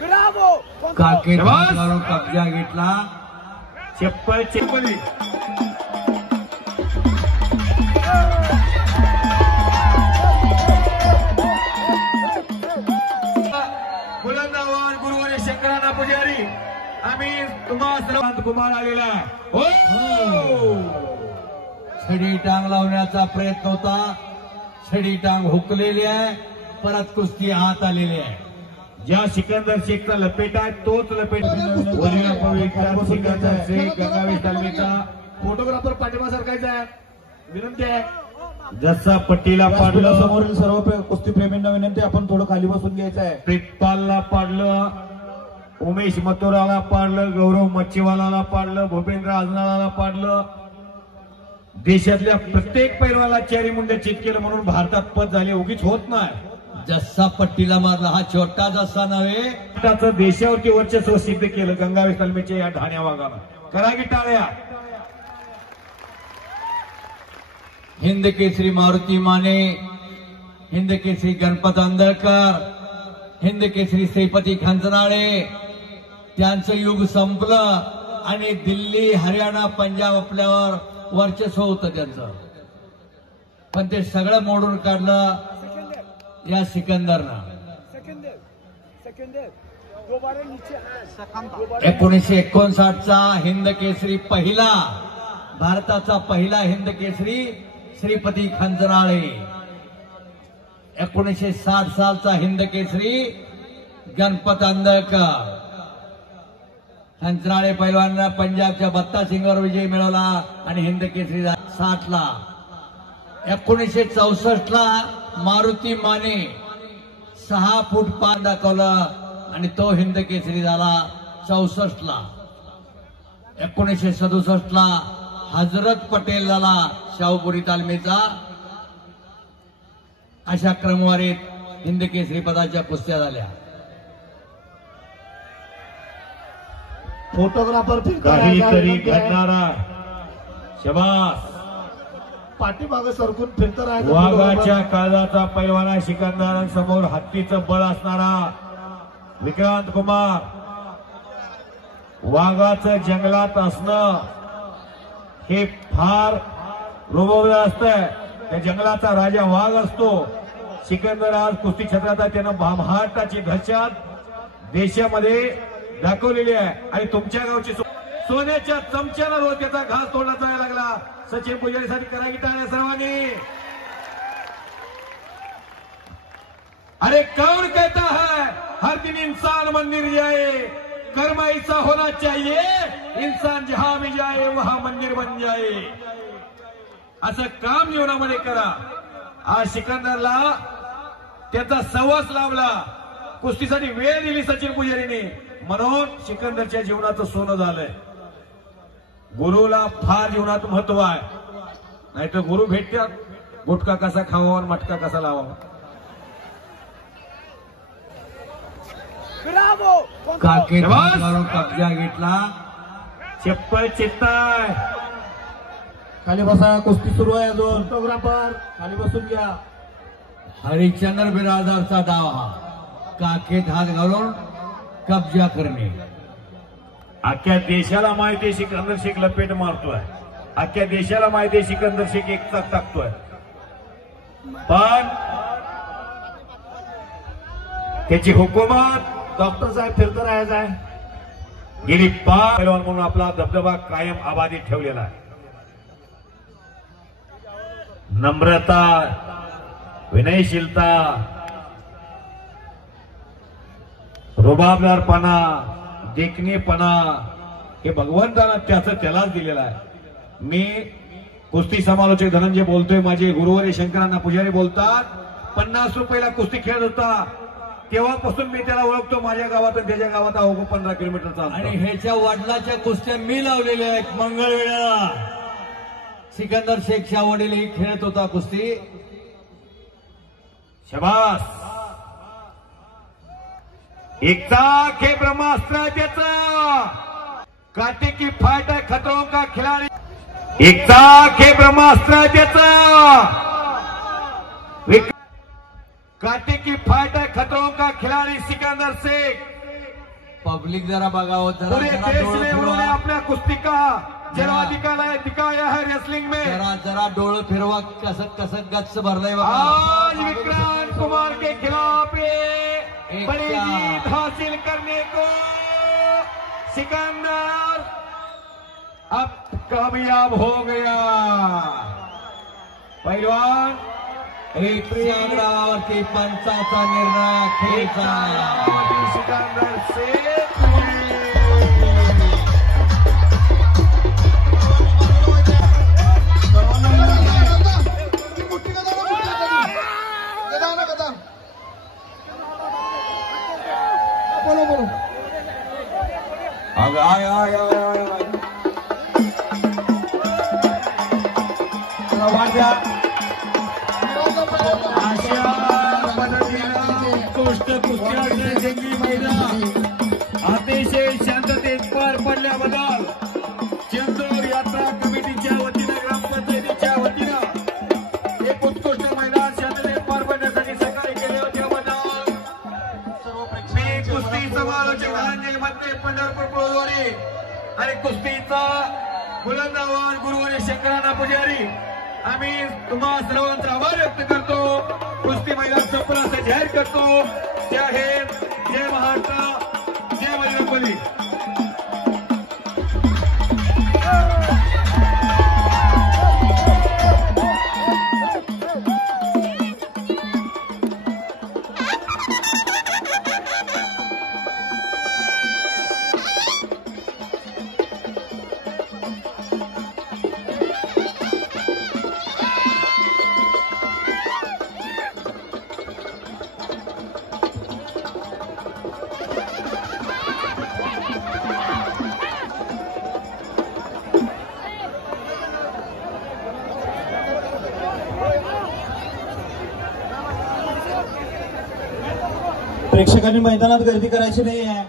काके कब्जा घेतला. चप्पल बुलंद आवाज गुरुवारी शंकरांना पुजारी आम्ही तुम्हाला कुमार आलेला हो. छडी टांग लावण्याचा प्रयत्न होता. छडी टांग हुकलेली आहे. परत कुस्ती आत आलेली आहे. ज्या सिकंदर शेखचा लपेट आहे तोच लपेट सिकंदर शेख गंगावेश तालमीचा फोटोग्राफर पाठिंबा सरकायचा आहे. विनंती आहे. जसा पट्टीला पाडलं समोरील सर्व कुस्ती प्रेमींना विनंती आपण थोडं खाली बसून घ्यायचं आहे. प्रितपालला पाडलं, उमेश मथुराला पाडलं, गौरव मच्छीवालाला पाडलं, भूपेंद्र आजनाळाला पाडलं. देशातल्या प्रत्येक पैलवाला चारी मुंड्या चित केलं म्हणून भारतात पद झाले. उगीच होत नाही. जसा पट्टीला मारला हा छोटा जसा नव्हे. त्याचं देशावरती वर्चस्व सिद्ध केलं गंगावेश तालमीच्या या ढाण्या वाघानं. करा की टाळ्या. हिंद केसरी मारुती माने, हिंद केसरी गणपत आंदळकर, हिंद केसरी श्रीपती खंचनाळे त्यांचं युग संपलं आणि दिल्ली हरियाणा पंजाब आपल्यावर वर्चस्व होतं त्यांचं. पण ते सगळं मोडून काढलं या सिकंदरनं. 1959चा हिंद केसरी पहिला, भारताचा पहिला हिंद केसरी श्रीपती खंचनाळे. 1960 सालचा हिंद केसरी गणपत आंदळकर. खंचनाळे पैलवानांना पंजाबच्या बत्ता सिंगवर विजय मिळवला आणि हिंद केसरी 60ला. 1964ला मारुती माने 6 फूट पान दाखवलं आणि तो हिंद केसरी झाला 64ला. 1967ला हजरत पटेल झाला शाहूपुरी तालमीचा. अशा क्रमवारीत हिंद केसरी पदाच्या कुस्त्या झाल्या. फोटोग्राफर काहीतरी घडणारा शबास. पाठीमागे सरकून फिरत राहायचं. वाघाच्या काळजाचा पैलवाना सिकंदरांसमोर हत्तीचं बळ असणारा विक्रांत कुमार. वाघाचं जंगलात असणं हे फार रुबावलं असतं. त्या जंगलाचा राजा वाघ असतो. सिकंदर आज कुस्ती क्षेत्रात आहे. त्यानं महाराष्ट्राची दहशत देशामध्ये दाखवलेली आहे आणि तुमच्या गावची सोन्याच्या चमच्यानं रोज त्याचा घास तोडला जायला लागला. सचिन पुजारीसाठी करा की टाळ्या सर्वांनी. अरे कौन कहता है हर दिन इंसान मंदिर जाए, कर्म ऐसा होना चाहिए इंसान जहां भी जाए वहां मंदिर बन जाए. असं काम जीवनामध्ये करा. आज सिकंदरला त्याचा सहवास लाभला. कुस्तीसाठी वेळ दिली सचिन पुजारीने म्हणून सिकंदरच्या जीवनाचं सोनं झालंय. गुरुला फार जीवनात महत्व आहे. नाहीतर गुरु भेटतात गुटखा कसा खावा आणि मटका कसा लावावा. काके कब्जा घेतला. चप्पल चित्ताय. खाली बसा. कुस्ती सुरू आहे अजून. फोटोग्राफर खाली बसून घ्या. हरिश्चंद्र बिरादरचा डाव हा. काकेत हात घालून कब्जा करणे. अख्ख्या देशाला माहिती आहे सिकंदर शेख लपेट मारतोय. अख्ख्या देशाला माहिती आहे सिकंदर शेख एक चाक टाकतोय. पण त्याची हुकूमत डॉक्टर साहेब फिरत राहायचं आहे. गेली 5 पैलवान म्हणून आपला दबदबा कायम अबाधित ठेवलेला आहे. नम्रता, विनयशीलता, रुबाबदारपणा, देखणेपणा हे भगवंतानं त्यालाच दिलेलं आहे. मी कुस्ती समालोचक धनंजय बोलतोय. माझे गुरुवारी शंकरांना पुजारी बोलतात. 50 रुपयाला कुस्ती खेळत होता तेव्हापासून मी त्याला ओळखतो. माझ्या गावात आणि त्याच्या गावात अवघ 15 किलोमीटरचा. आणि ह्याच्या वडिलाच्या कुस्त्या मी लावलेल्या आहेत. मंगळवेळा सिकंदर शेखच्या वडीलही खेळत होता कुस्ती. शबास. एक चाक हे ब्रह्मास्त्र त्याचा. काटे की फाइट है खतरों का खिलाड़ी. एक चाक हे ब्रह्मास्त्र त्याचा. काटे की फाइट है खतरों का खिलाड़ी सिकंदर शेख. पब्लिक जरा बघावं, जरा पूरे जरा देश डोळं में उन्होंने फिरवा, अपना कुश्ती का जलवा दिखाया है रेसलिंग में। जरा जरा डोळं फिरवा, कसं कसं गच्च भरलंय बघा. आज विक्रांत कुमार के खिलाफ एक बड़ी क्या? जीत हासिल करने को सिकंदर अब कामयाब हो गया। पहलवान एक अंगडावरती पंचाचा निर्णय खेळचा. सिकंदर से उत्कृष्ट कुस्त्याचे जंगी मैदान अतिशय शांततेत पार पडल्याबद्दल चंदूर यात्रा कमिटीच्या वतीनं ग्रामपंचायतीच्या वतीनं एक उत्कृष्ट मैदान शांततेत पार पडण्यासाठी सहकार्य केले होत्याबद्दल मी कुस्ती समालोचक धनंजय मते पंढरपूर पुरवणी आणि कुस्तीचा बुलंद आवाज गुरुवारी शंकराना पुजारी आम्ही तुम्हा सर्वांचा आभार व्यक्त करतो. कुस्ती मैदान संपन्न असं जाहीर करतो. जय हिंद, जय महाराष्ट्र, जय बजरंगबली. प्रेक्षकांनी मैदानात गर्दी करायची नाही आहे.